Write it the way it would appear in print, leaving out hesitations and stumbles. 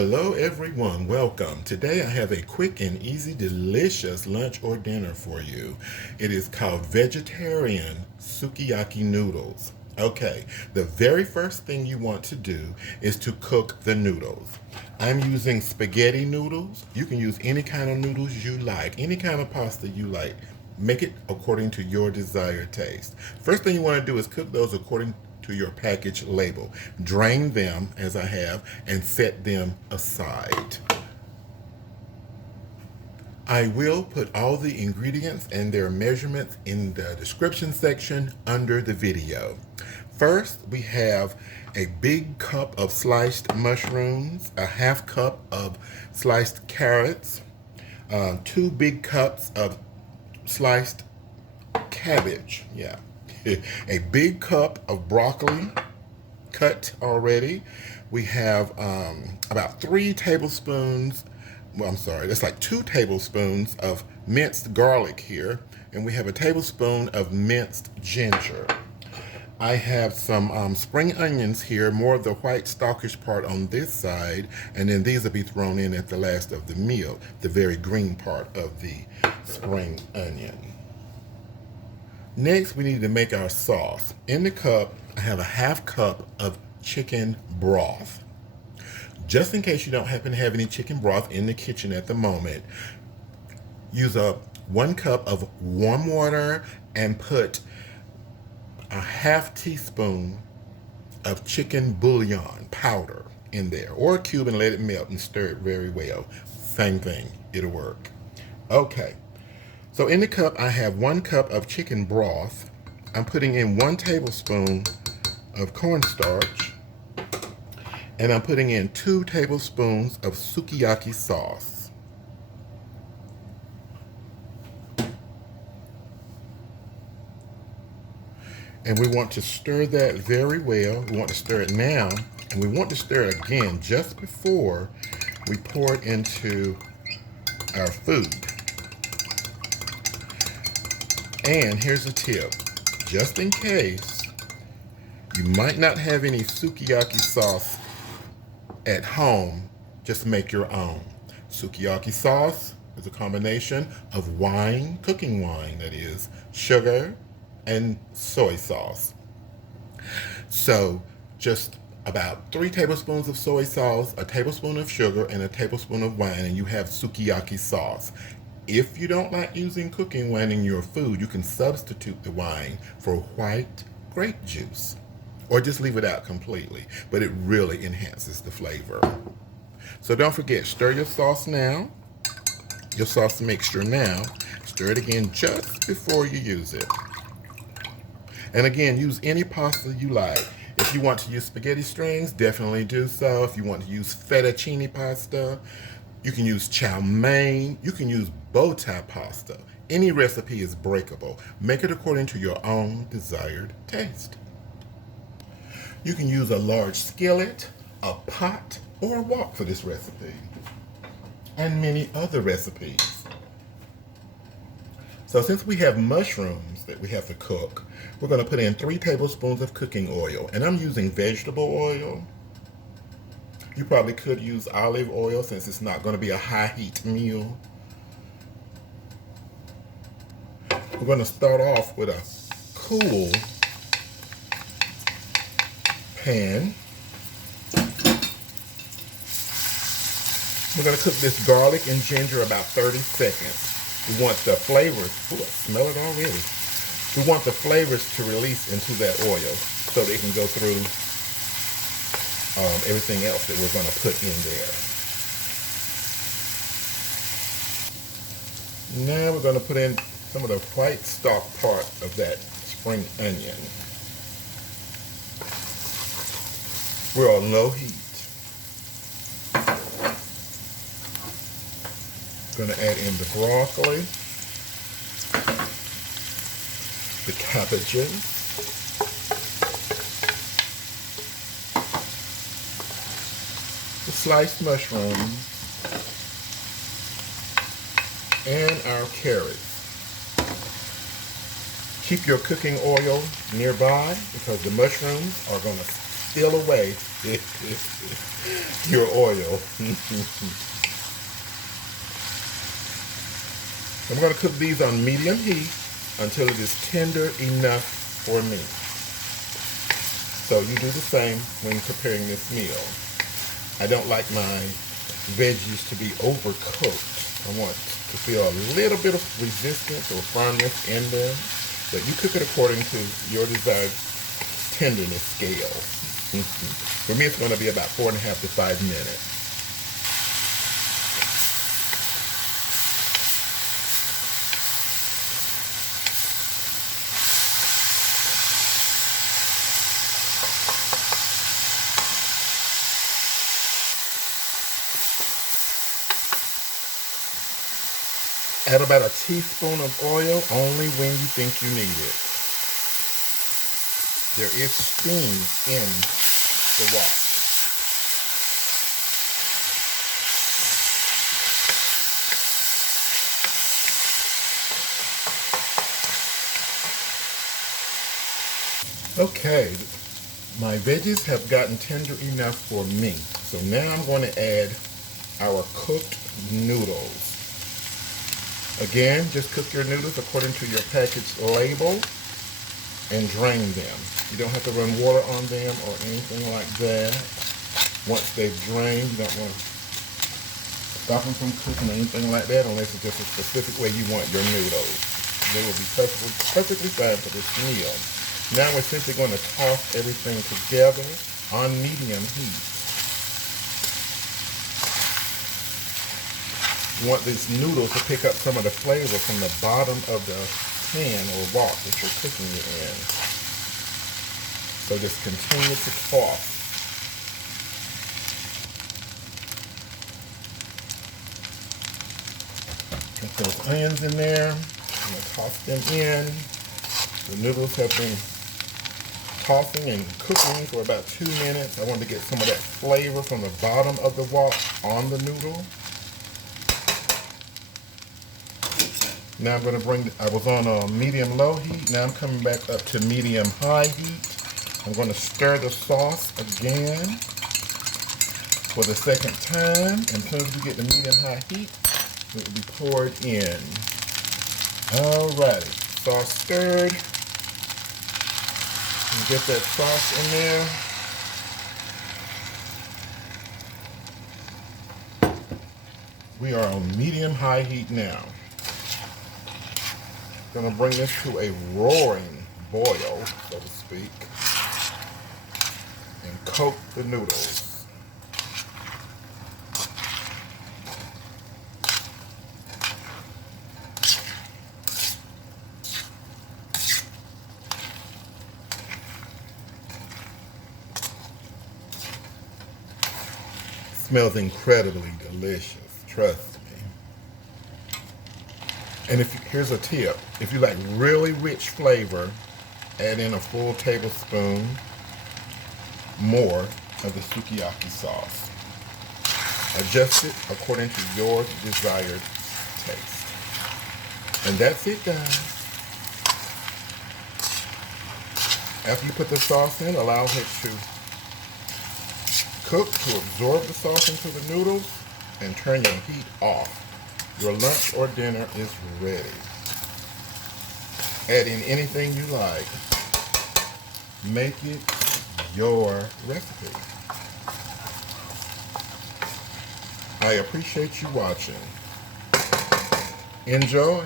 Hello everyone, welcome. Today I have a quick and easy, delicious lunch or dinner for you. It is called vegetarian sukiyaki noodles. Okay, the very first thing you want to do is to cook the noodles. I'm using spaghetti noodles. You can use any kind of noodles you like, any kind of pasta you like. Make it according to your desired taste. First thing you want to do is cook those according to your package label. Drain them, as I have, and set them aside. I will put all the ingredients and their measurements in the description section under the video. First, we have a big cup of sliced mushrooms, a half cup of sliced carrots, 2 big cups of sliced cabbage, a big cup of broccoli cut already. We have about 3 tablespoons, well, I'm sorry, that's like 2 tablespoons of minced garlic here, and we have a tablespoon of minced ginger. I have some spring onions here, more of the white stalkish part on this side, and then these will be thrown in at the last of the meal, the very green part of the spring onion. Next, we need to make our sauce. In the cup, I have a half cup of chicken broth. Just in case you don't happen to have any chicken broth in the kitchen at the moment, use 1 cup of warm water and put a half teaspoon of chicken bouillon powder in there, or a cube, and let it melt and stir it very well. Same thing, it'll work. Okay. So in the cup, I have 1 cup of chicken broth. I'm putting in 1 tablespoon of cornstarch, and I'm putting in 2 tablespoons of sukiyaki sauce. And we want to stir that very well. We want to stir it now, and we want to stir it again just before we pour it into our food. And here's a tip, just in case you might not have any sukiyaki sauce at home, just make your own. Sukiyaki sauce is a combination of wine, cooking wine that is, sugar, and soy sauce. So just about 3 tablespoons of soy sauce, a tablespoon of sugar, and a tablespoon of wine, and you have sukiyaki sauce. If you don't like using cooking wine in your food, you can substitute the wine for white grape juice, or just leave it out completely, but it really enhances the flavor. So don't forget, stir your sauce now, your sauce mixture now. Stir it again just before you use it. And again, use any pasta you like. If you want to use spaghetti strings, definitely do so. If you want to use fettuccine pasta, you can use chow mein, you can use bow tie pasta. Any recipe is breakable. Make it according to your own desired taste. You can use a large skillet, a pot, or a wok for this recipe, and many other recipes. So since we have mushrooms that we have to cook, we're going to put in 3 tablespoons of cooking oil, and I'm using vegetable oil. You probably could use olive oil since it's not going to be a high heat meal. We're going to start off with a cool pan. We're going to cook this garlic and ginger about 30 seconds. We want the flavors, ooh, I smell it already. We want the flavors to release into that oil so they can go through everything else that we're going to put in there. Now we're going to put in some of the white stalk part of that spring onion. We're on low heat. Going to add in the broccoli, the cabbages, the sliced mushrooms, and our carrots. Keep your cooking oil nearby because the mushrooms are going to steal away your oil. I'm going to cook these on medium heat until it is tender enough for me. So you do the same when preparing this meal. I don't like my veggies to be overcooked. I want to feel a little bit of resistance or firmness in them, but you cook it according to your desired tenderness scale. For me, it's going to be about 4.5 to 5 minutes. Add about a teaspoon of oil only when you think you need it. There is steam in the wok. Okay, my veggies have gotten tender enough for me. So now I'm going to add our cooked noodles. Again, just cook your noodles according to your package label and drain them. You don't have to run water on them or anything like that. Once they've drained, you don't want to stop them from cooking or anything like that unless it's just a specific way you want your noodles. They will be perfectly fine for this meal. Now we're simply going to toss everything together on medium heat. You want these noodles to pick up some of the flavor from the bottom of the pan or wok that you're cooking it in. So just continue to toss. Get those onions in there. I'm going to toss them in. The noodles have been tossing and cooking for about 2 minutes. I want to get some of that flavor from the bottom of the wok on the noodle. Now I'm going to I was on medium-low heat. Now I'm coming back up to medium-high heat. I'm going to stir the sauce again for the second time. And as soon as we get to medium-high heat, it will be poured in. Alrighty, sauce stirred. And get that sauce in there. We are on medium-high heat now. Going to bring this to a roaring boil, so to speak, and coat the noodles. Smells incredibly delicious, trust me. And here's a tip. If you like really rich flavor, add in a full tablespoon more of the sukiyaki sauce. Adjust it according to your desired taste. And that's it, guys. After you put the sauce in, allow it to cook to absorb the sauce into the noodles and turn your heat off. Your lunch or dinner is ready. Add in anything you like. Make it your recipe. I appreciate you watching. Enjoy.